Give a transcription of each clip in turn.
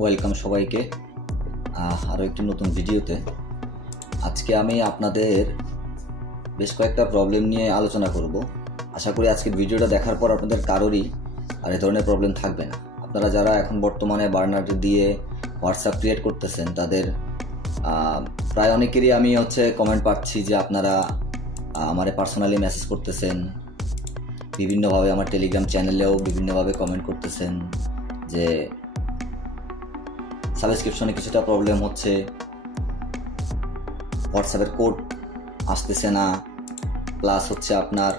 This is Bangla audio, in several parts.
ওয়েলকাম সবাইকে আরও একটি নতুন ভিডিওতে। আজকে আমি আপনাদের বেশ কয়েকটা প্রবলেম নিয়ে আলোচনা করব। আশা করি আজকের ভিডিওটা দেখার পর আপনাদের কারোরই আর এই ধরনের প্রবলেম থাকবে না। আপনারা যারা এখন বর্তমানে বার্নার দিয়ে হোয়াটসঅ্যাপ ক্রিয়েট করতেছেন তাদের প্রায় অনেকেরই আমি কমেন্ট পাচ্ছি যে আপনারা আমারে পার্সোনালি মেসেজ করতেছেন, বিভিন্নভাবে আমার টেলিগ্রাম চ্যানেলেও বিভিন্নভাবে কমেন্ট করতেছেন যে সাবস্ক্রিপশনে কিছুটা প্রবলেম হচ্ছে, হোয়াটসঅ্যাপের কোড আসতেছে না, প্লাস আপনার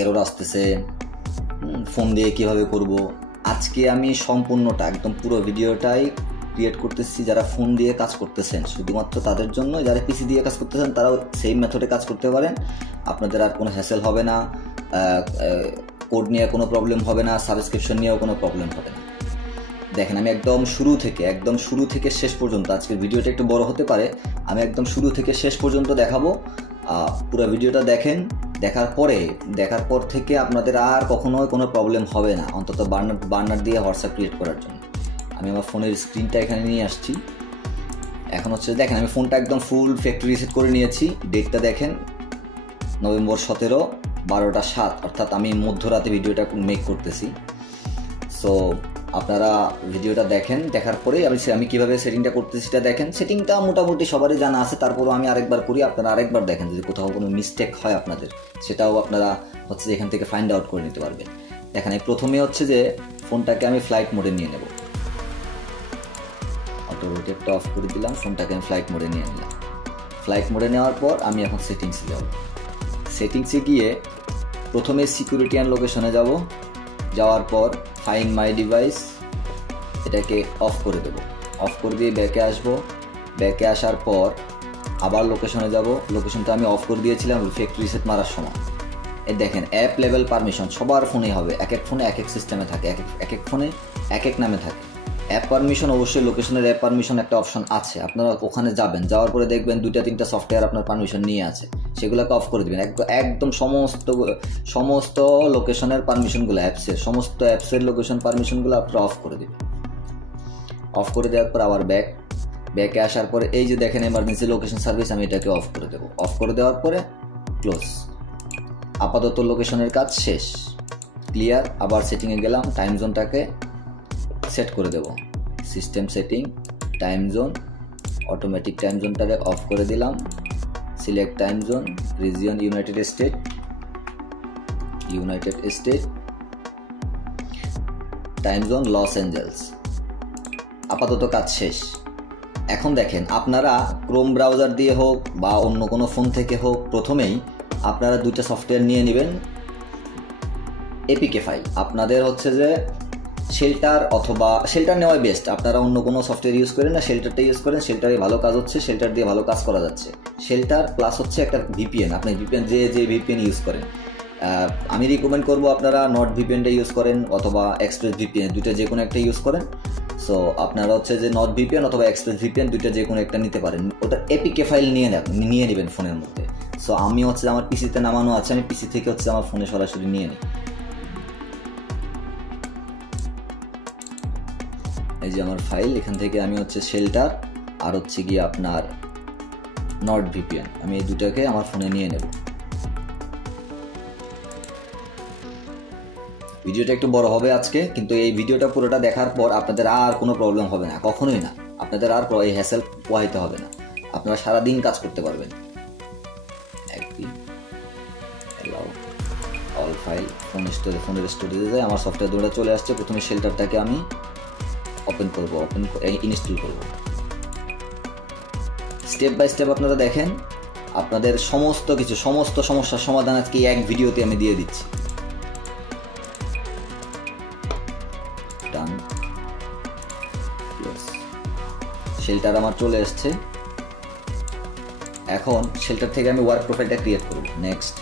এরর আসতেছে, ফোন দিয়ে কিভাবে করব। আজকে আমি সম্পূর্ণটা একদম পুরো ভিডিওটাই ক্রিয়েট করতেছি যারা ফোন দিয়ে কাজ করতেছেন, শুধুমাত্র তাদের জন্য। যারা পিসি দিয়ে কাজ করতেছেন তারাও সেম মেথডে কাজ করতে পারেন, আপনাদের আর কোনো হ্যাসেল হবে না, কোড নিয়ে কোনো প্রবলেম হবে না, সাবস্ক্রিপশন নিয়েও কোনো প্রবলেম হবে না। দেখেন, আমি একদম শুরু থেকে শেষ পর্যন্ত, আজকের ভিডিওটা একটু বড় হতে পারে, আমি একদম শুরু থেকে শেষ পর্যন্ত দেখাবো। পুরো ভিডিওটা দেখেন, দেখার পর থেকে আপনাদের আর কখনোই কোনো প্রবলেম হবে না, অন্তত বার্নার দিয়ে হোয়াটসঅ্যাপ ক্রিয়েট করার জন্য। আমি আমার ফোনের স্ক্রিনটা এখানে নিয়ে আসছি। এখন দেখেন, আমি ফোনটা একদম ফুল ফ্যাক্টরি রিসেট করে নিয়েছি। ডেটটা দেখেন, নভেম্বর 17, 12টা 7, অর্থাৎ আমি মধ্যরাতে ভিডিওটা মেক করতেছি। সো আপনারা ভিডিওটা দেখেন, দেখার পরে আমি কীভাবে সেটিংটা করতেছি সেটা দেখেন। সেটিংটা মোটামুটি সবারই জানা আছে, তারপরও আমি আরেকবার করি, আপনারা আরেকবার দেখেন। যদি কোথাও কোনো মিস্টেক হয় আপনাদের, সেটাও আপনারা এখান থেকে ফাইন্ড আউট করে নিতে পারবেন। দেখেন, এই প্রথমে যে ফোনটাকে আমি ফ্লাইট মোডে নিয়ে নেব। অটো রোটেটটা অফ করে দিলাম, ফোনটাকে আমি ফ্লাইট মোডে নিয়ে নিলাম। ফ্লাইট মোডে নেওয়ার পর আমি এখন সেটিংসে যাব। সেটিংসে গিয়ে প্রথমে সিকিউরিটি অ্যান্ড লোকেশনে যাব। যাওয়ার পর ফাইন্ড মাই ডিভাইস, এটাকে অফ করে দেব। অফ করে দিয়ে ব্যাকে আসবো। ব্যাকে আসার পর আবার লোকেশনে যাব। লোকেশনটা আমি অফ করে দিয়েছিলাম ফ্যাক্টরি রিসেট মারার সময়। দেখেন, অ্যাপ লেভেল পারমিশন সবার ফোনে হবে, এক এক ফোনে এক এক সিস্টেমে থাকে, এক এক ফোনে এক এক নামে থাকে। অ্যাপ পারমিশন, অবশ্যই লোকেশনের অ্যাপ পারমিশন একটা অপশন আছে, আপনারা ওখানে যাবেন, যাওয়ার পরে দেখবেন 2-3টা সফটওয়্যার আপনার পারমিশন নিয়ে আছে, সেগুলোকে অফ করে দেবেন। একদম সমস্ত লোকেশনের পারমিশনগুলো, সমস্ত অ্যাপসের লোকেশন পারমিশনগুলো আপনারা অফ করে দেবেন। অফ করে দেওয়ার পর আবার ব্যাকে আসার পরে এই যে দেখেন এমার্জেন্সি লোকেশন সার্ভিস, আমি এটাকে অফ করে দেবো। অফ করে দেওয়ার পরে ক্লোজ। আপাতত লোকেশনের কাজ শেষ, ক্লিয়ার। আবার সেটিংয়ে গেলাম, টাইম জোনটাকে সেট করে দেব। System setting, time zone, automatic time জোনটাকে অফ করে দিলাম। Select time zone, region United State, time zone Los Angeles কাজ শেষ। এখন দেখেন, আপনারা ক্রোম ব্রাউজার দিয়ে হোক বা অন্য কোনো ফোন থেকে হোক, প্রথমেই আপনারা 2টা সফটওয়্যার নিয়ে নেবেন, এপিকে ফাইল। আপনাদের যে শেল্টার অথবা শেল্টার নেওয়াই বেস্ট। আপনারা অন্য কোনো সফটওয়্যার ইউজ করেন না, শেল্টারটা ইউজ করেন, শেল্টারে ভালো কাজ হচ্ছে, শেল্টার দিয়ে ভালো কাজ করা যাচ্ছে। শেল্টার প্লাস একটা ভিপিএন, আপনি ভিপিএন যে ভিপিএন ইউজ করেন, আমি রিকমেন্ড করবো আপনারা নট ভিপিএনটা ইউজ করেন অথবা এক্সপ্রেস ভিপিএন, দুইটা যে কোনো একটা ইউজ করেন। সো আপনারা যে নট ভিপিএন অথবা এক্সপ্রেস ভিপিএন, দুইটা যে কোনো একটা নিতে পারেন। ওটা এপিকে ফাইল নিয়ে নেবেন ফোনের মধ্যে। সো আমি আমার পিসিতে নামানো আছে, আমি পিসি থেকে আমার ফোনে সরাসরি নিয়ে নিই। এই যে আমার ফাইল, এখান থেকে আমি শেল্টার আর গিয়ে আপনার নট ভিপিএন, আমি এই দুটাকে আমার ফোনে নিয়ে নেব। ভিডিওটা একটু বড় হবে আজকে, কিন্তু এই ভিডিওটা পুরোটা দেখার পর আপনাদের আর কোনো প্রবলেম হবে না, কখনোই না। আপনাদের আর এই হ্যাসেল পোহাইতে হবে না, আপনারা সারাদিন কাজ করতে পারবেন। অল ফাইল, ফোনের স্টোরেজে যায়, আমার সফটওয়্যার দুটো চলে আসছে। প্রথমে শেল্টারটাকে আমি ওপেন ইনস্টল করব। স্টেপ বাই স্টেপ আপনারা দেখেন, আপনাদের সমস্ত সমস্যার সমাধান আজকে এক ভিডিওতে আমি দিয়ে দিচ্ছি। ডান, শেল্টার আমার চলে আসছে। এখন শেল্টার থেকে আমি ওয়ার্ক প্রোফাইলটা ক্রিয়েট করব। Next,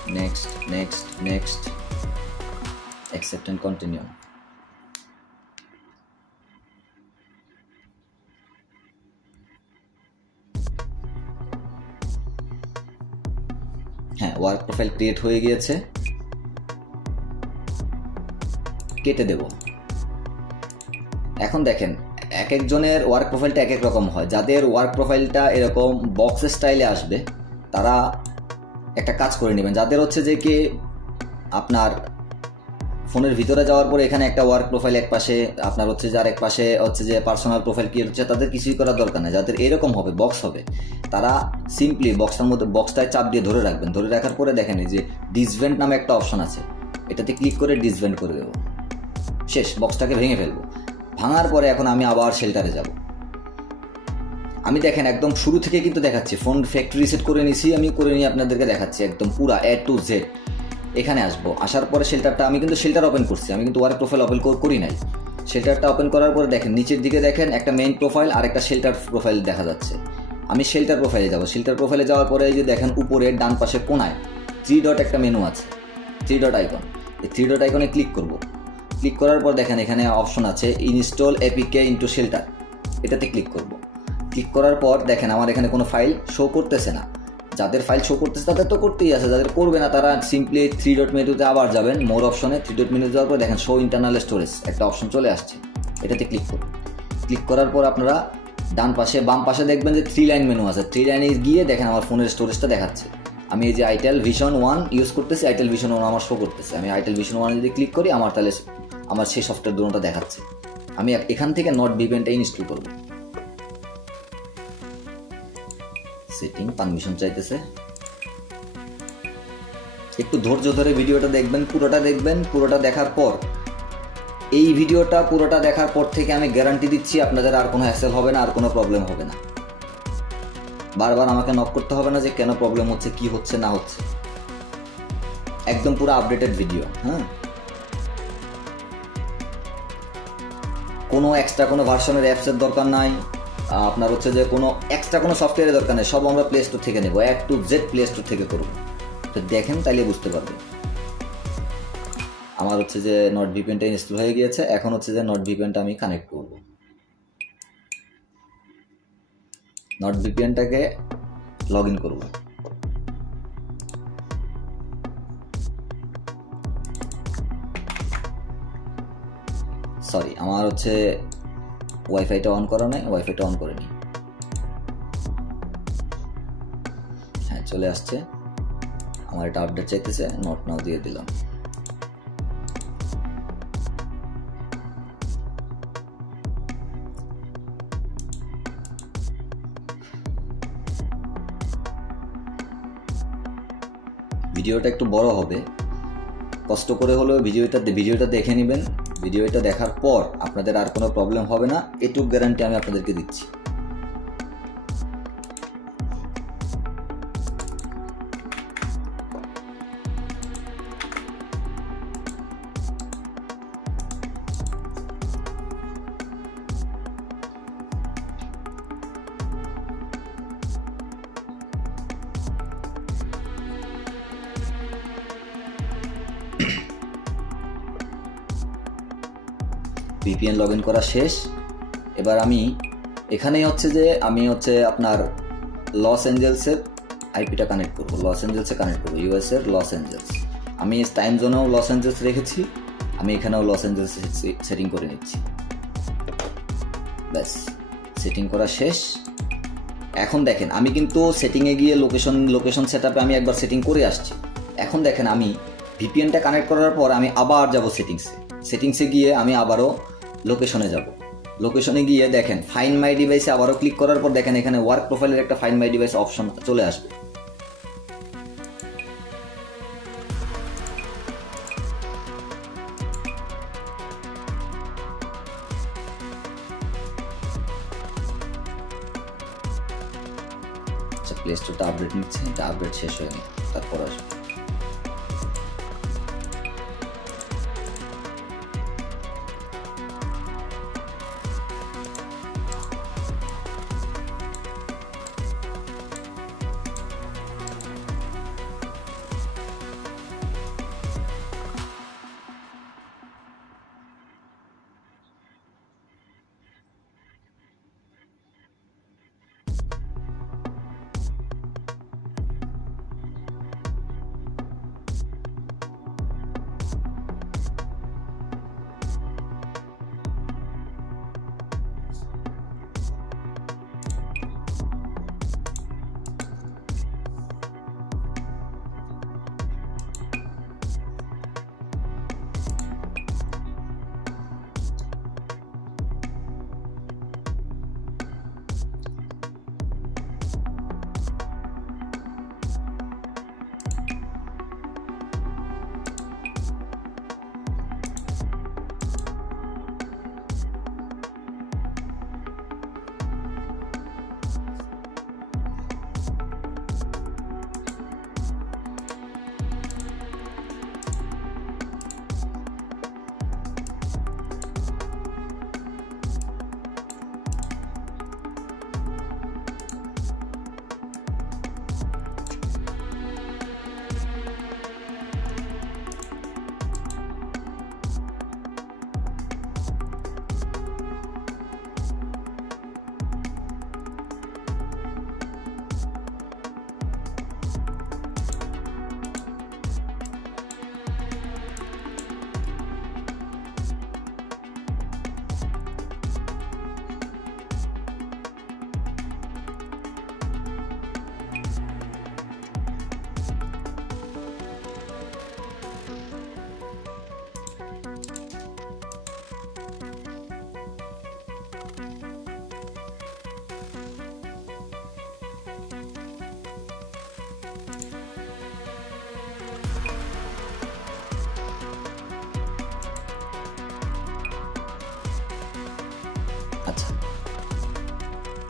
accept and continue. হ্যাঁ, ওয়ার্ক প্রোফাইল ক্রিয়েট হয়ে গিয়েছে। কেটে দেব। এখন দেখেন এক একজনের ওয়ার্ক প্রোফাইলটা এক এক রকম হয়। যাদের ওয়ার্ক প্রোফাইলটা এরকম বক্স স্টাইলে আসবে তারা একটা কাজ করে নেবেন। যাদের হচ্ছে যে কি আপনার ফোনের ভিতরে যাওয়ার পরে এখানে একটা ওয়ার্ক প্রোফাইল এক পাশে, আপনার হচ্ছে যে আর এক পাশে হচ্ছে যে পার্সোনাল প্রোফাইল ক্রিয়েট হচ্ছে, তাদের কিছুই করার দরকার নেই। যাদের এরকম হবে বক্স হবে তারা সিম্পলি বক্সটায় চাপ দিয়ে ধরে রাখবেন। ধরে রাখার পরে দেখেন যে ডিসভেন্ট নামে একটা অপশন আছে, এটাতে ক্লিক করে ডিসভেন্ট করে দেবো। শেষ, বক্সটাকে ভেঙে ফেলবো। ভাঙার পরে এখন আমি আবার শেল্টারে যাব। আমি দেখেন একদম শুরু থেকে কিন্তু দেখাচ্ছি, ফোন ফ্যাক্টরি রিসেট করে নিছি, আমি করে নিয়ে আপনাদেরকে দেখাচ্ছি একদম পুরা A to Z। এখানে আসবো, আসার পরে শেল্টারটা আমি কিন্তু শেল্টার ওপেন করছি, আমি কিন্তু ওয়ার্ক প্রোফাইল ওপেন করি নাই। শেল্টারটা ওপেন করার পরে দেখেন নিচের দিকে দেখেন একটা মেইন প্রোফাইল আর একটা শেল্টার প্রোফাইল দেখা যাচ্ছে। আমি শেল্টার প্রোফাইলে যাব। শেল্টার প্রোফাইলে যাওয়ার পরে এই যে দেখেন উপরে ডান পাশে কোনায় 3 ডট একটা মেনু আছে, 3 ডট আইকন। এই 3 ডট আইকনে ক্লিক করব। ক্লিক করার পর দেখেন এখানে অপশন আছে ইনস্টল এপিকে ইনটু শেল্টার, এটাতে ক্লিক করব। ক্লিক করার পর দেখেন আমার এখানে কোনো ফাইল শো করতেছে না। যাদের ফাইল শো করতেছে তাদের তো করতেই আছে, যাদের করবে না তারা সিম্পলি 3 ডট মেনুতে আবার যাবেন, মোর অপশনে 3 ডট মেনু যাওয়ার পর দেখেন শো ইন্টারনাল স্টোরেজ একটা অপশন চলে আসছে, এটাতে ক্লিক করুন। ক্লিক করার পর আপনারা ডান পাশে বাম পাশে দেখবেন যে 3 লাইন মেনু আছে। 3 লাইনে গিয়ে দেখেন আমার ফোনের স্টোরেজটা দেখাচ্ছে। আমি এই যে আইটেল ভিশন 1 ইউজ করতেছি, আইটেল ভিশন 1 আমার শো করতেছে। আমি আইটেল ভিশন 1 যদি ক্লিক করি আমার তাহলে আমার সেই সফটওয়্যার দুটোটা দেখাচ্ছে। আমি এখান থেকে নট ভিপিএনটা ইনস্টল করব। সেটিং পারমিশন চাইতেছে, একটু ধৈর্য ধরে ভিডিওটা দেখবেন, পুরোটা দেখবেন। পুরোটা দেখার পর এই ভিডিওটা পুরোটা দেখার পর থেকে আমি গ্যারান্টি দিচ্ছি আপনাদের আর কোনো হ্যাসেল হবে না, আর কোনো প্রবলেম হবে না। বারবার আমাকে নক করতে হবে না যে কেন প্রবলেম হচ্ছে, কি হচ্ছে না হচ্ছে। একদম পুরো আপডেটেড ভিডিও। হ্যাঁ, কোনো এক্সট্রা কোনো ভার্সনের অ্যাপসের দরকার নাই, আপনার হচ্ছে যে কোনো এক্সট্রা কোনো সফটওয়্যারের দরকার নেই। সব আমরা প্লে স্টোর থেকে নেবো, A to Z play store থেকে করবো। তো দেখেন তাইলে বুঝতে পারবেন। আমার হচ্ছে যে নট ভিপিএনটা ইনস্টল হয়ে গিয়েছে। এখন হচ্ছে যে নট ভিপিএনটা আমি কানেক্ট করব। নট ভিপিএনটাকে লগ ইন করব। সরি, আমার হচ্ছে ওয়াইফাইটা অন করা নাই, ওয়াইফাইটা অন করে নি। হ্যাঁ, চলে আসছে। আমার এটা আপডেট চাইতেছে, নট নাও দিয়ে দিলাম। ভিডিওটা একটু বড় হবে, কষ্ট করে হলেও ভিডিওটা দেখে নেবেন। ভিডিওটা দেখার পর আপনাদের আর কোনো প্রবলেম হবে না, এটুকু গ্যারান্টি আমি আপনাদেরকে দিচ্ছি। ভিপিএন লগ ইন করা শেষ। এবার আমি এখানেই হচ্ছে যে আমি হচ্ছে আপনার লস অ্যাঞ্জেলসের আইপিটা কানেক্ট করবো, লস অ্যাঞ্জেলসে কানেক্ট করবো, ইউএস এর লস অ্যাঞ্জেলস। আমি টাইম জোনেও লস অ্যাঞ্জেলস রেখেছি, আমি এখানেও লস অ্যাঞ্জেলস সেটিং করে নিচ্ছি। ব্যাস, সেটিং করা শেষ। এখন দেখেন আমি কিন্তু সেটিংয়ে গিয়ে লোকেশন সেট আপে আমি একবার সেটিং করে আসছি। এখন দেখেন আমি ভিপিএনটা কানেক্ট করার পর আমি আবার যাব সেটিংসে গিয়ে আমি আবারও লোকেশনে যাব। লোকেশনে গিয়ে দেখেন ফাইন্ড মাই ডিভাইসে আবারও ক্লিক করার পর দেখেন এখানে ওয়ার্ক প্রোফাইলের একটা ফাইন্ড মাই ডিভাইস অপশন চলে আসবে। আচ্ছা, প্লে স্টোরটা আপডেট নিচ্ছে, এটা আপডেট শেষ হয়নি, তারপর আসবে।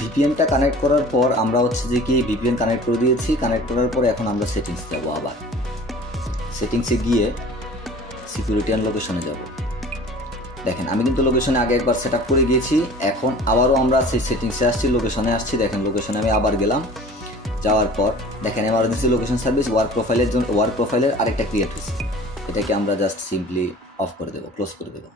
ভিপিএনটা কানেক্ট করার পর আমরা হচ্ছে যে কি ভিপিএন কানেক্ট করে দিয়েছি। কানেক্ট করার পর এখন আমরা সেটিংস যাব, আবার সেটিংসে গিয়ে সিকিউরিটি অ্যান্ড লোকেশনে যাব। দেখেন আমি কিন্তু লোকেশনে আগে একবার সেট আপ করে গিয়েছি, এখন আবারও আমরা সেই সেটিংসে আসছি, লোকেশনে আসছি। দেখেন লোকেশনে আমি আবার গেলাম, যাওয়ার পর দেখেন এমার্জেন্সি লোকেশন সার্ভিস ওয়ার্ক প্রোফাইলের জন্য ওয়ার্ক প্রোফাইলের আরেকটা ক্রিয়েট হয়েছে। এটাকে আমরা জাস্ট সিম্পলি অফ করে দেবো, ক্লোজ করে দেবো।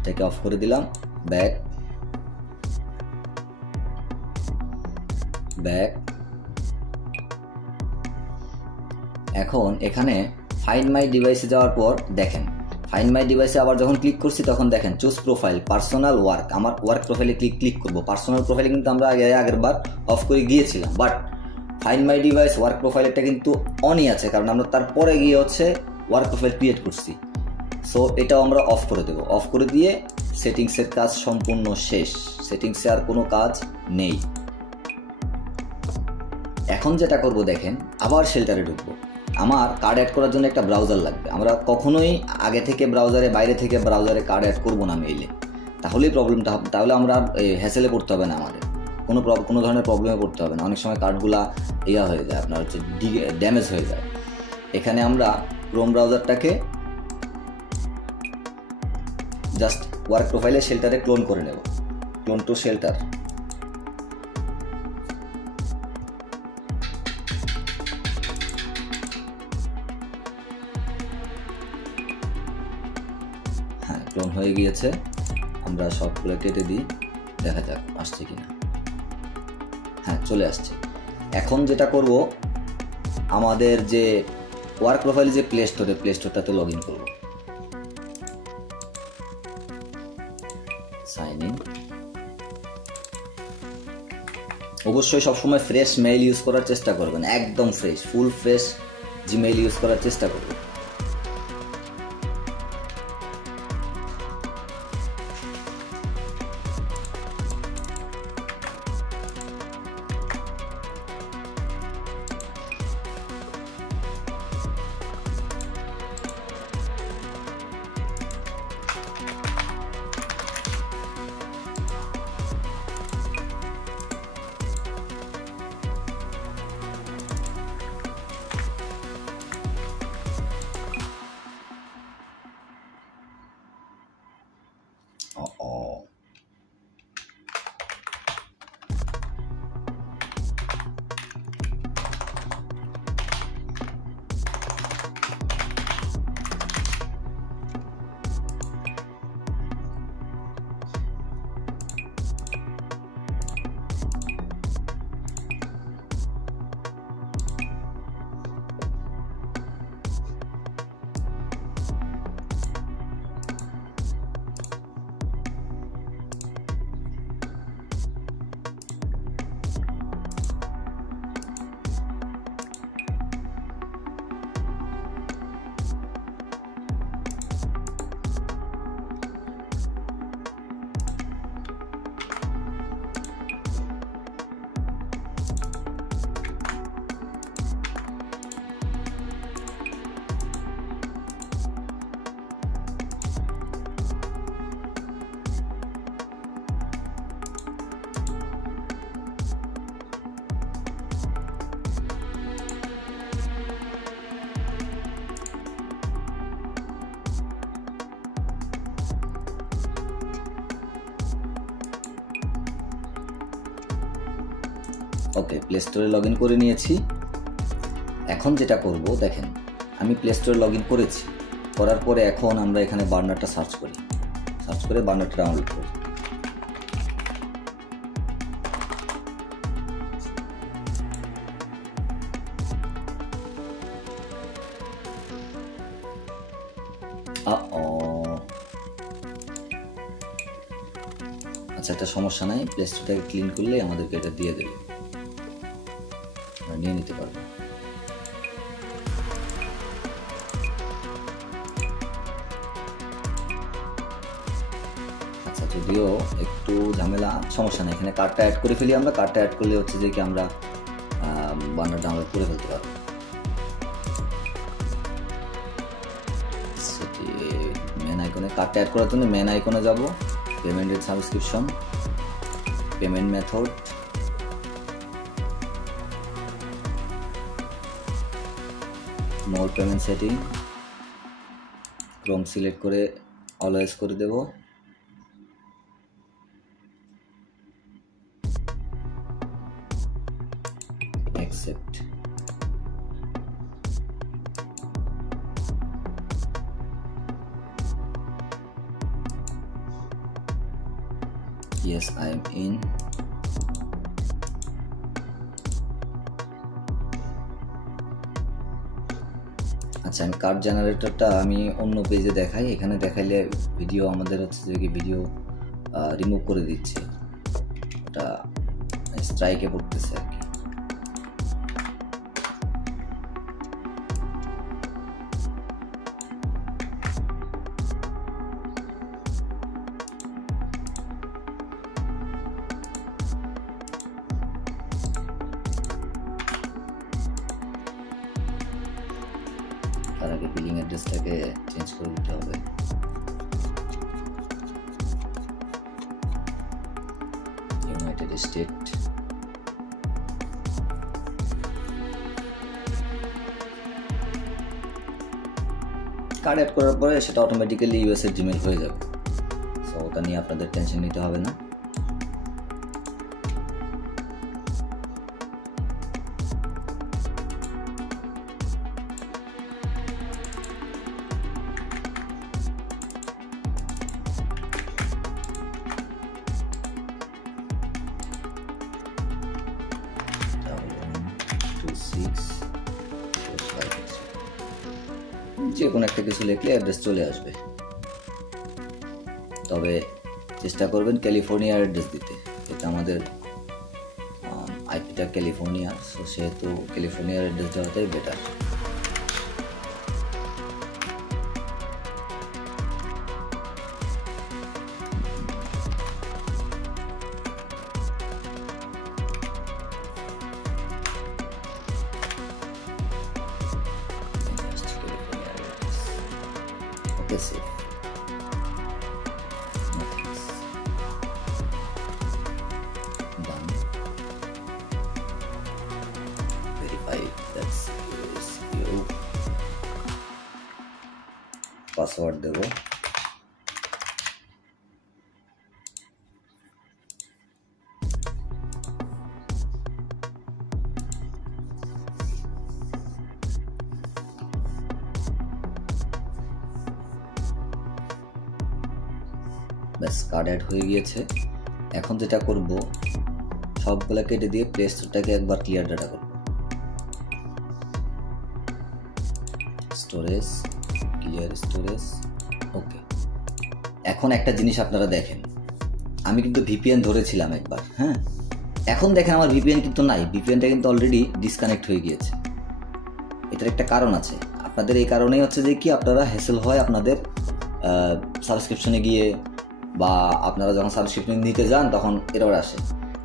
এটাকে অফ করে দিলাম, ব্যাক ব্যাক। এখন এখানে ফাইন্ড মাই ডিভাইসে যাওয়ার পর দেখেন ফাইন্ড মাই ডিভাইসে আবার যখন ক্লিক করছি তখন দেখেন চুজ প্রোফাইল পার্সোনাল ওয়ার্ক, আমার ওয়ার্ক প্রোফাইলে ক্লিক করবো। পার্সোনাল প্রোফাইলে কিন্তু আমরা আগের বার অফ করে গিয়েছিলাম, but find my device work প্রোফাইলটা কিন্তু অনই আছে, কারণ আমরা তারপরে গিয়ে হচ্ছে ওয়ার্ক প্রোফাইল ক্রিয়েট করছি। সো এটাও আমরা অফ করে দেবো। অফ করে দিয়ে সেটিংসের কাজ সম্পূর্ণ শেষ, সেটিংসে আর কোনো কাজ নেই। এখন যেটা করব দেখেন, আবার শেল্টারে ঢুকবো। আমার কার্ড অ্যাড করার জন্য একটা ব্রাউজার লাগবে। আমরা কখনোই আগে থেকে বাইরে থেকে ব্রাউজারে কার্ড অ্যাড করবো না মেইলে, তাহলেই প্রবলেমটা হবে। তাহলে আমরা হ্যাসেলে পড়তে হবে না, আমাদের কোনো ধরনের প্রবলেমে পড়তে হবে না। অনেক সময় কার্ডগুলা হয়ে যায়, আপনার হচ্ছে ড্যামেজ হয়ে যায়। এখানে আমরা ক্রোম ব্রাউজারটাকে জাস্ট ওয়ার্ক প্রোফাইলে শেল্টারে ক্লোন করে নেব, ক্লোন টু শেল্টার। হ্যাঁ, ক্লোন হয়ে গিয়েছে। আমরা সবগুলো কেটে দিই, দেখা যাক আসছে কিনা। হ্যাঁ, চলে আসছে। এখন যেটা করব, আমাদের যে ওয়ার্ক প্রোফাইল যে প্লে স্টোরটাতে লগ ইন করবো। Sign in. অবশ্যই সবসময় ফ্রেশ মেইল ইউজ করার চেষ্টা করবেন, একদম fresh, full fresh Gmail use করার চেষ্টা করবেন। ওকে, প্লে স্টোরে লগ ইন করে নিয়েছি। এখন যেটা করব দেখেন, আমি প্লে স্টোরে লগ ইন করেছি, করার পরে এখন আমরা এখানে বার্নারটা সার্চ করে বার্নারটা ডাউনলোড করি। আচ্ছা, একটা সমস্যা নাই, প্লে স্টোরটাকে ক্লিন করলে আমাদেরকে এটা দিয়ে দেবে, নিয়ে নিতে পারবো। আচ্ছা, যদিও একটু ঝামেলা, সমস্যা নেই, এখানে কার্ডটা অ্যাড করে ফেলি আমরা। কার্ডটা অ্যাড করলে হচ্ছে যে কি আমরা বার্নার ডাউনলোড করে ফেলতে পারবো। সেটি মেন আইকনে, কার্ডটা অ্যাড করার জন্য মেন আইকনে যাব, payment and subscription, payment method, more payment setting, Chrome select করে অলওয়েজ করে দেব। Accept. Yes, I am in. আচ্ছা, আমি কার্ড জেনারেটরটা আমি অন্য পেজে দেখাই, এখানে দেখাইলে ভিডিও আমাদের হচ্ছে যে কি ভিডিও রিমুভ করে দিচ্ছে, ওটা স্ট্রাইকে পড়তেছে আর কি। তার আগে বিলিং অ্যাড্রেসটাকে চেঞ্জ করে দিতে হবে। United state. কার্ড অ্যাড করার পরে সেটা অটোমেটিক্যালি ইউএস এর জিমেল হয়ে যাবে, সো ওটা নিয়ে আপনাদের টেনশন নিতে হবে না। যে কোনো একটা কিছু লিখলে অ্যাড্রেস চলে আসবে, তবে চেষ্টা করবেন ক্যালিফোর্নিয়ার অ্যাড্রেস দিতে। এটা আমাদের আইপিটা ক্যালিফোর্নিয়া, সো সেহেতু ক্যালিফোর্নিয়ার অ্যাড্রেস দেওয়াটাই better. Save. Nothing. Done. Verify. That's you. Password দেবো। ব্যাস, কার্ড অ্যাড হয়ে গিয়েছে। এখন যেটা করব, সবগুলো কেটে দিয়ে প্লে স্টোরটাকে একবার ক্লিয়ার ডাটা করব। স্টোরেজ, ক্লিয়ার স্টোরেজ, ওকে। এখন একটা জিনিস আপনারা দেখেন, আমি কিন্তু ভিপিএন ধরেছিলাম একবার, হ্যাঁ, এখন দেখেন আমার ভিপিএন কিন্তু নাই, ভিপিএনটা কিন্তু অলরেডি ডিসকানেক্ট হয়ে গিয়েছে। এটার একটা কারণ আছে, আপনাদের এই কারণেই হচ্ছে যে কি আপনারা হ্যাসেল হয় আপনাদের সাবস্ক্রিপশনে গিয়ে, বা আপনারা যখন সাবস্ক্রিপশন নিতে যান তখন এরর আসে।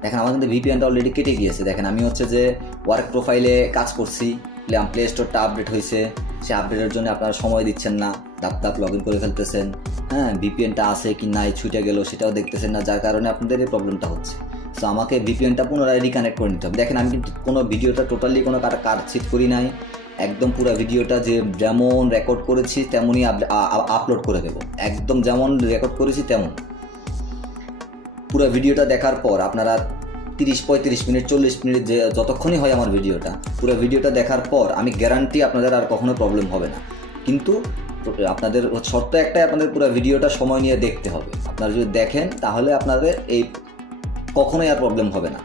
দেখেন আমার কিন্তু ভিপিএনটা অলরেডি কেটে গিয়েছে। দেখেন আমি হচ্ছে যে ওয়ার্ক প্রোফাইলে কাজ করছি, প্লে স্টোরটা আপডেট হয়েছে, সে আপডেটের জন্য আপনারা সময় দিচ্ছেন না, দাপ লগ ইন করে ফেলতেছেন, হ্যাঁ, ভিপিএনটা আছে কি নাই, ছুটে গেল সেটাও দেখতেছেন না, যার কারণে আপনাদের এই প্রবলেমটা হচ্ছে। সো আমাকে ভিপিএনটা পুনরায় রিকানেক্ট করে নিতে হবে। দেখেন আমি কিন্তু কোনো ভিডিওটা টোটালি কোনো কাটছিট করি নাই, একদম পুরো ভিডিওটা যে যেমন রেকর্ড করেছি তেমনই আপলোড করে দেবো, একদম যেমন রেকর্ড করেছি তেমন। পুরো ভিডিওটা দেখার পর আপনারা 30-35 মিনিট 40 মিনিট যে যতক্ষণই হয় আমার ভিডিওটা, পুরো ভিডিওটা দেখার পর আমি গ্যারান্টি আপনাদের আর কখনো প্রবলেম হবে না। কিন্তু আপনাদের শর্ত একটাই, আপনাদের পুরো ভিডিওটা সময় নিয়ে দেখতে হবে। আপনারা যদি দেখেন তাহলে আপনাদের এই কখনোই আর প্রবলেম হবে না।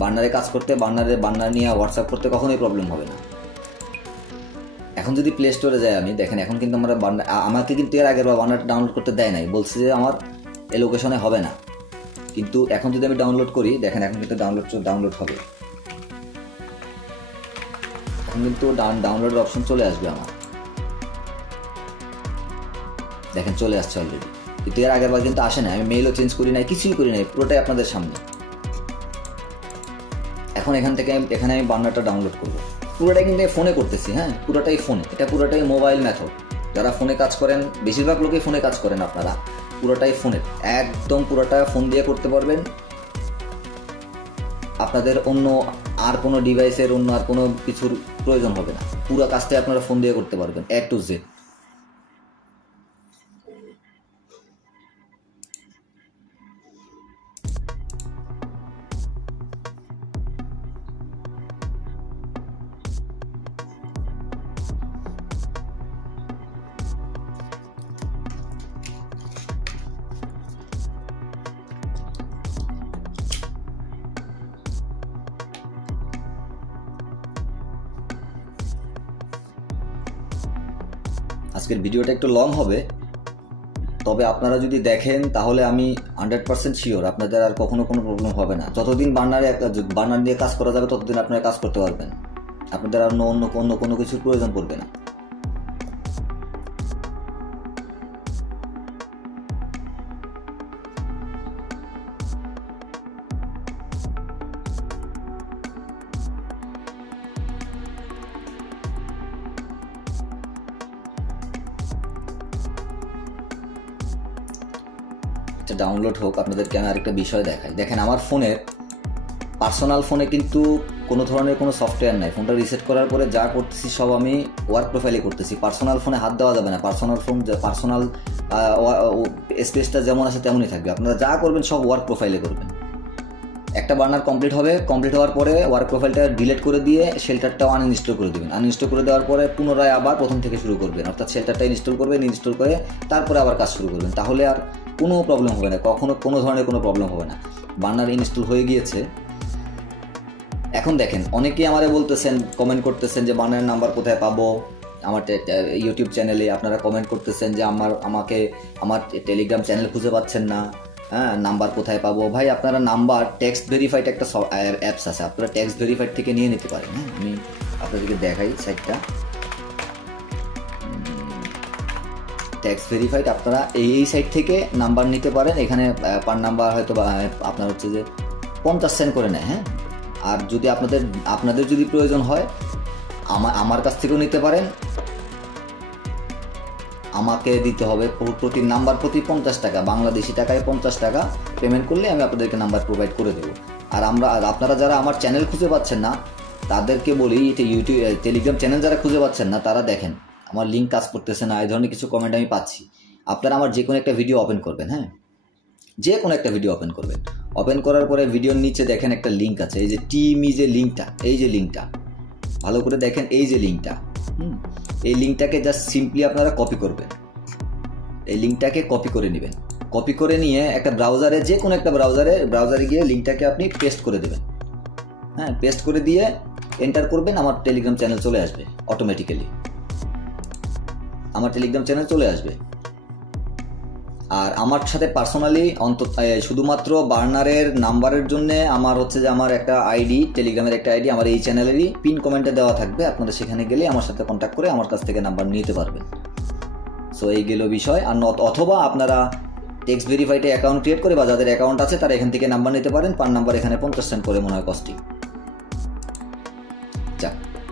বার্নারে কাজ করতে, বার্নার নিয়ে হোয়াটসঅ্যাপ করতে কখনোই প্রবলেম হবে না। এখন যদি প্লে স্টোরে যাই আমি, দেখেন এখন কিন্তু আমরা আমাকে কিন্তু এর আগের বার্নারটা ডাউনলোড করতে দেয় নাই, বলছে যে আমার এই লোকেশনে হবে না। কিন্তু এখন যদি আমি ডাউনলোড করি, দেখেন এখন কিন্তু ডাউনলোড হবে। এখন কিন্তু ডাউনলোডের অপশন চলে আসবে আমার, দেখেন চলে আসছে অলরেডি। কিন্তু এর আগের বার কিন্তু আসে না, আমি মেইলও চেঞ্জ করি নাই, কিছুই করি নাই, পুরোটাই আপনাদের সামনে। এখন এখানে আমি বার্নারটা ডাউনলোড করবো, পুরোটাই কিন্তু ফোনে করতেছি। হ্যাঁ, পুরোটাই ফোনে, এটা পুরোটাই মোবাইল মেথড। যারা ফোনে কাজ করেন, বেশিরভাগ লোকই ফোনে কাজ করেন আপনারা, পুরোটাই ফোনের, একদম পুরোটা ফোন দিয়ে করতে পারবেন। আপনাদের অন্য আর কোনো ডিভাইসের অন্য আর কোনো কিছুর প্রয়োজন হবে না, পুরো কাজটাই আপনারা ফোন দিয়ে করতে পারবেন A to Z। আজকের ভিডিওটা একটু লং হবে, তবে আপনারা যদি দেখেন তাহলে আমি 100% শিওর আপনাদের আর কখনো কোনো প্রবলেম হবে না। যতদিন বার্নার দিয়ে কাজ করা যাবে ততদিন আপনারা কাজ করতে পারবেন, আপনাদের আর অন্য কোনো কিছুর প্রয়োজন পড়বে না। ডাউনলোড হোক, আপনাদেরকে আমি আরেকটা বিষয় দেখাই। দেখেন, আমার ফোনের পার্সোনাল ফোনে কিন্তু কোনো ধরনের কোনো সফটওয়্যার নাই। ফোনটা রিসেট করার পরে যা করতেছি সব আমি ওয়ার্ক প্রোফাইলে করতেছি। পার্সোনাল ফোনে হাত দেওয়া যাবে না, পার্সোনাল স্পেসটা যেমন আছে তেমনই থাকবে। আপনারা যা করবেন সব ওয়ার্ক প্রোফাইলে করবেন। একটা বার্নার কমপ্লিট হওয়ার পরে ওয়ার্ক প্রোফাইলটা ডিলিট করে দিয়ে শেল্টারটাও আনইনস্টল করে দেবেন। আনইনস্টল করে দেওয়ার পরে পুনরায় আবার প্রথম থেকে শুরু করবেন, অর্থাৎ শেল্টারটা ইনস্টল করে তারপরে আবার কাজ শুরু করবেন। তাহলে আর কোনো প্রবলেম হবে না, কোনো ধরনের কোনো প্রবলেম হবে না। বার্নার ইনস্টল হয়ে গিয়েছে। এখন দেখেন, অনেকেই আমারে বলতেছেন, কমেন্ট করতেছেন যে বার্নারের নাম্বার কোথায় পাবো। আমার ইউটিউব চ্যানেলে আপনারা কমেন্ট করতেছেন যে আমার টেলিগ্রাম চ্যানেল খুঁজে পাচ্ছেন না, হ্যাঁ, নাম্বার কোথায় পাবো। ভাই, আপনারা নাম্বার টেক্সট ভেরিফাইড একটা অ্যাপস আছে, আপনারা টেক্সট ভেরিফাইড থেকে নিয়ে নিতে পারেন। হ্যাঁ, আমি আপনাদেরকে দেখাই সাইটটা। টেক্সট ভেরিফাইড, আপনারা এই সাইট থেকে নাম্বার নিতে পারেন। এখানে পার নাম্বার হয়তো আপনার হচ্ছে যে 50 সেন্ট করে নেয়। হ্যাঁ, আর যদি আপনাদের যদি প্রয়োজন হয় আমার কাছ থেকেও নিতে পারেন। আমাকে দিতে হবে প্রতি নাম্বার প্রতি 50 টাকা, বাংলাদেশি টাকায় 50 টাকা পেমেন্ট করলে আমি আপনাদেরকে নাম্বার প্রোভাইড করে দেবো। আর আপনারা যারা আমার চ্যানেল খুঁজে পাচ্ছেন না তাদেরকে বলি, এটা টেলিগ্রাম চ্যানেল যারা খুঁজে পাচ্ছেন না তারা দেখেন আমার লিঙ্ক কাজ করতেছে না, এই ধরনের কিছু কমেন্ট আমি পাচ্ছি। আপনারা আমার যে কোনো একটা ভিডিও ওপেন করবেন, হ্যাঁ, যে কোনো একটা ভিডিও ওপেন করবেন। ওপেন করার পরে ভিডিওর নিচে দেখেন একটা লিঙ্ক আছে, এই যে টিমি যে লিঙ্কটা, এই যে লিঙ্কটা ভালো করে দেখেন, এই যে লিঙ্কটা, এই লিঙ্কটাকে জাস্ট সিম্পলি আপনারা কপি করবেন। এই লিঙ্কটাকে কপি করে নেবেন। কপি করে নিয়ে একটা ব্রাউজারে, যে কোনো একটা ব্রাউজারে গিয়ে লিঙ্কটাকে আপনি পেস্ট করে দেবেন। হ্যাঁ, পেস্ট করে দিয়ে এন্টার করবেন, আমার টেলিগ্রাম চ্যানেল চলে আসবে অটোমেটিক্যালি। আমার টেলিগ্রাম চ্যানেল চলে আসবে। আর আমার সাথে পার্সোনালি শুধুমাত্র বার্নারের নাম্বারের জন্য আমার হচ্ছে যে আমার একটা আইডি, টেলিগ্রামের একটা আইডি আমার এই চ্যানেলেরই পিন কমেন্টে দেওয়া থাকবে। আপনারা সেখানে গেলে আমার সাথে কন্ট্যাক্ট করে আমার কাছ থেকে নাম্বার নিতে পারবেন। সো এই গেল বিষয়। আর অথবা আপনারা টেক্সট ভেরিফাইডে অ্যাকাউন্ট ক্রিয়েট করে বা যাদের অ্যাকাউন্ট আছে তারা এখান থেকে নাম্বার নিতে পারেন। পার নাম্বার এখানে 50 সেন্ট করে মনে হয় কস্টিং।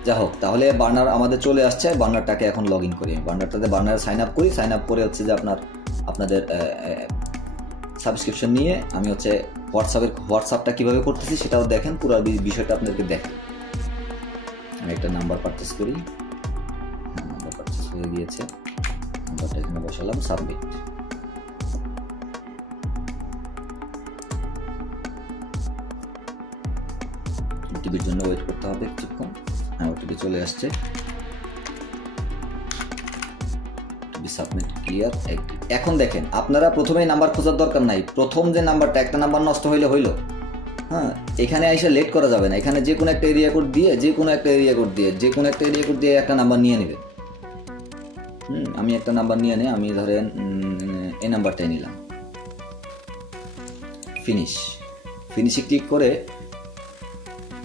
যা হোক, তাহলে বার্নার আমাদের চলে আসছে। বার্নারটাকে এখন লগ ইন করি, বার্নারে সাইন আপ করি। সাইন আপ করে হচ্ছে যে আপনাদের সাবস্ক্রিপশন নিয়ে আমি হচ্ছে হোয়াটসঅ্যাপটা কীভাবে করতেছি সেটাও দেখেন, পুরো বিষয়টা আপনাদেরকে দেখেন। আমি একটা নাম্বার পারচেস করি। নাম্বার পারচেস হয়ে গিয়েছে, নাম্বারটা এখানে বসালাম, সাবমিট। ওটিপির জন্য ওয়েট করতে হবে কিছুক্ষণ। হ্যাঁ, ওটিপি চলে আসছে। Submit, clear. এখন দেখেন, আপনারা প্রথমেই নাম্বার খোঁজার দরকার নাই। প্রথম যে নাম্বারটা, একটা নাম্বার নষ্ট হইলে হইলো। হ্যাঁ, এখানে এসে লেট করা যাবে না। এখানে যে কোনো একটা এরিয়া কোড দিয়ে একটা নাম্বার নিয়ে নেবেন। আমি একটা নাম্বার নিয়ে নিই। আমি ধরেন এই নাম্বারটাই নিলাম। ফিনিশে ক্লিক করে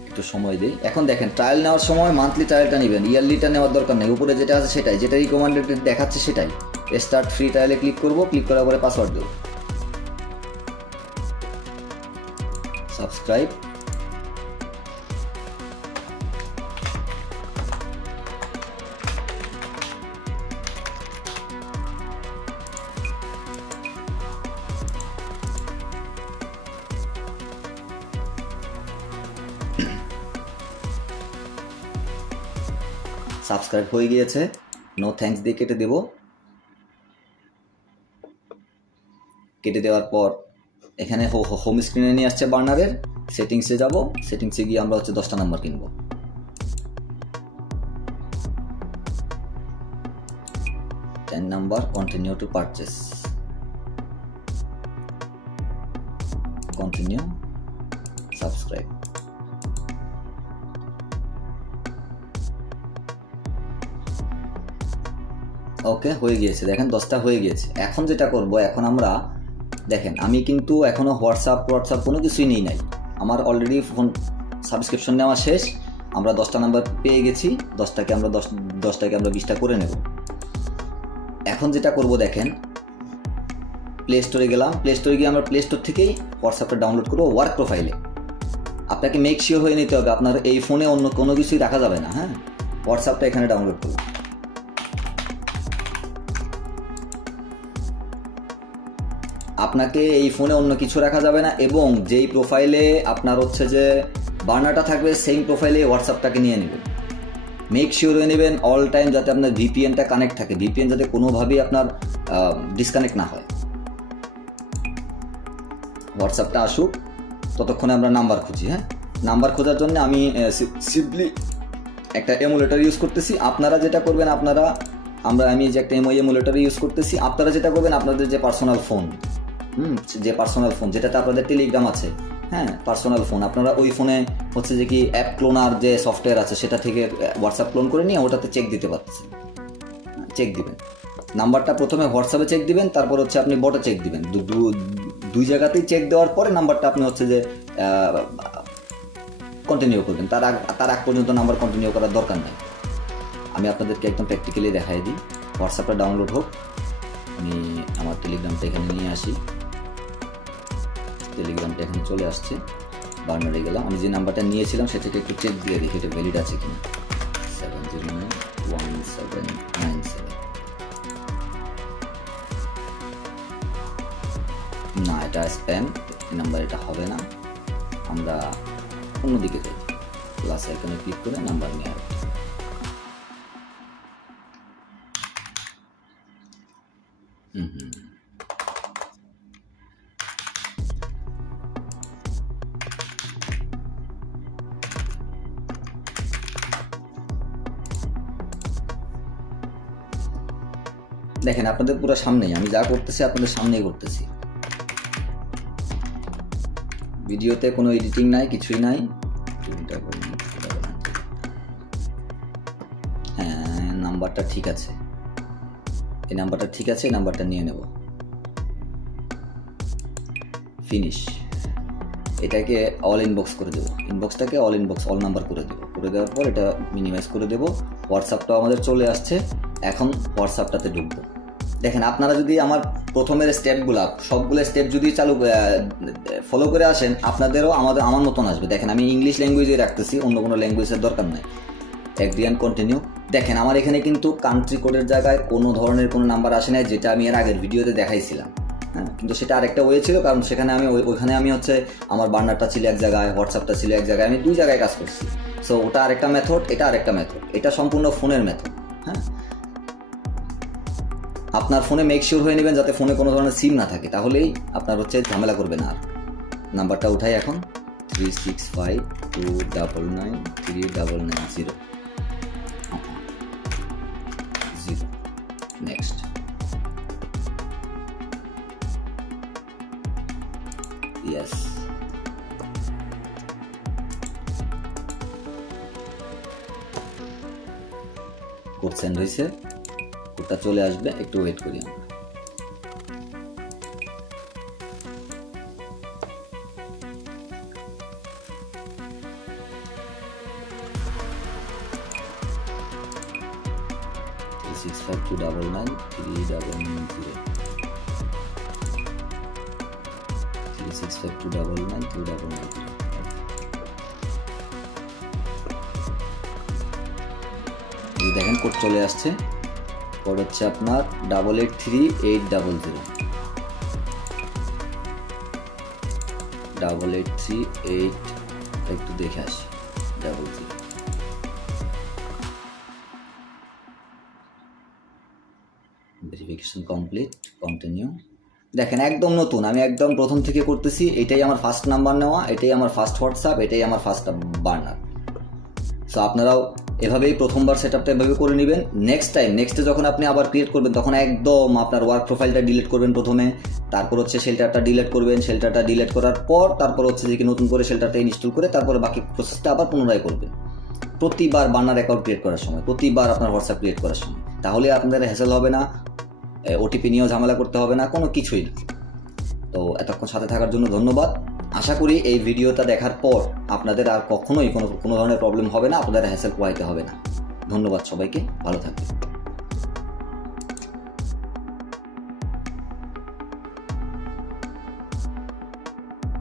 একটু সময় দিই। এখন দেখেন, ট্রায়াল নেওয়ার সময় মান্থলি ট্রায়ালটা নেবেন, ইয়ারলিটা নেওয়ার দরকার নেই। উপরে যেটা আছে সেটাই, যেটা রিকমেন্ডেড দেখাচ্ছে সেটাই। স্টার্ট ফ্রি ট্রায়ালে ক্লিক করব, ক্লিক করার পরে পাসওয়ার্ড দেব। সাবস্ক্রাইব, সাবস্ক্রাইব হয়ে গিয়েছে। নো থ্যাঙ্কস দিয়ে কেটে দেব। কেটে দেওয়ার পর এখানে হোম স্ক্রিনে নিয়ে আসছে বার্নারের। সেটিংসে যাব, সেটিংসে গিয়ে আমরা হচ্ছে 10টা নাম্বার কিনবো। Number continue to purchase, continue, subscribe. Okay, হয়ে গিয়েছে। দেখেন 10টা হয়ে গিয়েছে। এখন যেটা করব, এখন আমরা দেখেন আমি কিন্তু এখনো হোয়াটসঅ্যাপ কোনো কিছুই নেই নাই। আমার অলরেডি ফোন সাবস্ক্রিপশন নেওয়া শেষ। আমরা 10টা নাম্বার পেয়ে গেছি। 10টাকে আমরা 20টা করে নেব। এখন যেটা করব দেখেন, প্লে স্টোরে গেলাম। প্লে স্টোরে গিয়ে আমরা প্লে স্টোর থেকেই হোয়াটসঅ্যাপটা ডাউনলোড করবো ওয়ার্ক প্রোফাইলে। আপনাকে মেক শিওর হয়ে নিতে হবে আপনার এই ফোনে অন্য কোনো কিছুই রাখা যাবে না। হ্যাঁ, হোয়াটসঅ্যাপটা এখানে ডাউনলোড করব। আপনাকে এই ফোনে অন্য কিছু রাখা যাবে না, এবং যেই প্রোফাইলে আপনার হচ্ছে যে বার্নারটা থাকবে সেই প্রোফাইলে হোয়াটসঅ্যাপটাকে নিয়ে নেবেন। মেক শিওর হয়ে নেবেন অল টাইম যাতে আপনার ভিপিএনটা কানেক্ট থাকে, ভিপিএন যাতে কোনোভাবেই আপনার ডিসকানেক্ট না হয়। হোয়াটসঅ্যাপটা আসুক, ততক্ষণে আমরা নাম্বার খুঁজি। হ্যাঁ, নাম্বার খোঁজার জন্য আমি সিম্পলি একটা এমুলেটর ইউজ করতেছি। আপনারা যেটা করবেন, আমি যে একটা এমুলেটর ইউজ করতেছি। আপনারা যেটা করবেন, আপনাদের যে পার্সোনাল ফোন, যেটাতে আপনাদের টেলিগ্রাম আছে, হ্যাঁ পার্সোনাল ফোন, আপনারা ওই ফোনে হচ্ছে যে কি অ্যাপ ক্লোনার যে সফটওয়্যার আছে সেটা থেকে হোয়াটসঅ্যাপ ক্লোন করে নিয়ে ওটাতে চেক দিতে পারছেন। চেক দিবেন, নাম্বারটা প্রথমে হোয়াটসঅ্যাপে চেক দিবেন, তারপর হচ্ছে আপনি বটে চেক দিবেন। দুই জায়গাতেই চেক দেওয়ার পরে নাম্বারটা আপনি হচ্ছে যে কন্টিনিউ করবেন। তার আগ পর্যন্ত নাম্বার কন্টিনিউ করার দরকার নাই। আমি আপনাদেরকে একদম প্র্যাকটিক্যালি দেখাই দিই। হোয়াটসঅ্যাপটা ডাউনলোড হোক, আমি আমার টেলিগ্রামটা এখানে নিয়ে আসি। টেলিগ্রামটা এখানে চলে আসছে, বার্নারে গেলাম। আমি যে নাম্বারটা নিয়েছিলাম সেটাকে একটু চেক দিয়ে দেখি এটা ভ্যালিড আছে কিনা। 7091797। না, এটা স্প্যাম নাম্বার, এটা হবে না। আমরা অন্যদিকে যাই, প্লাস আইকনে ক্লিক করে নাম্বার নিয়ে আসি। দেখেন আপনাদের পুরো সামনেই আমি যা করতেছি, আপনাদের সামনেই করতেছি। ভিডিওতে কোনো এডিটিং নাই, কিছুই নাই। হ্যাঁ, নাম্বারটা ঠিক আছে, এই নাম্বারটা ঠিক আছে, এই নাম্বারটা নিয়ে নেব। ফিনিশ। এটাকে অল ইনবক্স করে দেবো, ইনবক্সটাকে অল নাম্বার করে দেবো। করে দেওয়ার পর এটা মিনিমাইজ করে দেবো। হোয়াটসঅ্যাপটাও আমাদের চলে আসছে। এখন হোয়াটসঅ্যাপটাতে ঢুকবো। দেখেন আপনারা যদি আমার প্রথমের স্টেপগুলো সবগুলো স্টেপ যদি ফলো করে আসেন, আপনাদেরও আমার মতন আসবে। দেখেন আমি ইংলিশ ল্যাঙ্গুয়েজে রাখতেছি, অন্য কোনো ল্যাঙ্গুয়েজের দরকার নাই। Agri and continue. দেখেন আমার এখানে কিন্তু কান্ট্রি কোডের জায়গায় কোনো ধরনের কোনো নাম্বার আসে নাই, যেটা আমি এর আগের ভিডিওতে দেখাইছিলাম। হ্যাঁ, কিন্তু সেটা আরেকটা ওয়ে ছিল, কারণ সেখানে ওইখানে আমি হচ্ছে আমার বার্নারটা ছিল এক জায়গায়, হোয়াটসঅ্যাপটা ছিল এক জায়গায়, আমি দুই জায়গায় কাজ করছি। সো ওটা আরেকটা মেথড, এটা আরেকটা মেথড, এটা সম্পূর্ণ ফোনের মেথড। হ্যাঁ, আপনার ফোনে মেক শিওর হয়ে নেবেন যাতে ফোনে কোনো ধরনের সিম না থাকে, তাহলেই আপনার হচ্ছে ঝামেলা করবে না। আর নাম্বারটা উঠাই এখন, 3652993990। নেক্সট। ইয়েস, কোড সেন্ড হয়েছে, কোডটা চলে আসবে, একটু ওয়েট করি আমরা। $65299 3990 365299299 এই দেখেন কোড চলে আসছে। কোড হচ্ছে আপনার 883800 8838 একটু দেখে আসি 00 ভেরিফিকেশন কমপ্লিট, কন্টিনিউ। দেখেন একদম নতুন, আমি একদম প্রথম থেকে করতেছি। এটাই আমার ফার্স্ট নাম্বার নেওয়া, এটাই আমার ফার্স্ট হোয়াটসঅ্যাপ, এটাই আমার ফার্স্ট বার্নার। সো আপনারাও এভাবেই প্রথমবার সেটআপটা এভাবে করে নেবেন। নেক্সটে যখন আপনি আবার ক্রিয়েট করবেন তখন একদম আপনার ওয়ার্ক প্রোফাইলটা ডিলিট করবেন প্রথমে, তারপর হচ্ছে শেল্টারটা ডিলিট করবেন। শেল্টারটা ডিলিট করার পর তারপর হচ্ছে যে নতুন করে শেল্টারটা ইনস্টল করে তারপরে বাকি প্রসেসটা আবার পুনরায় করবেন প্রতিবার বার্নার অ্যাকাউন্ট ক্রিয়েট করার সময়, প্রতিবার আপনার হোয়াটসঅ্যাপ ক্রিয়েট করার সময়। তাহলে আপনাদের হ্যাসেল হবে না, ওটিপি নিয়েও ঝামেলা করতে হবে না, কোনো কিছুই না। তো এতক্ষণ সাথে থাকার জন্য ধন্যবাদ। আশা করি এই ভিডিওটা দেখার পর আপনাদের আর কখনোই কোনো ধরনের প্রবলেম হবে না, আপনাদের হ্যাসেল পোহাইতে হবে না। ধন্যবাদ সবাইকে, ভালো থাকবেন।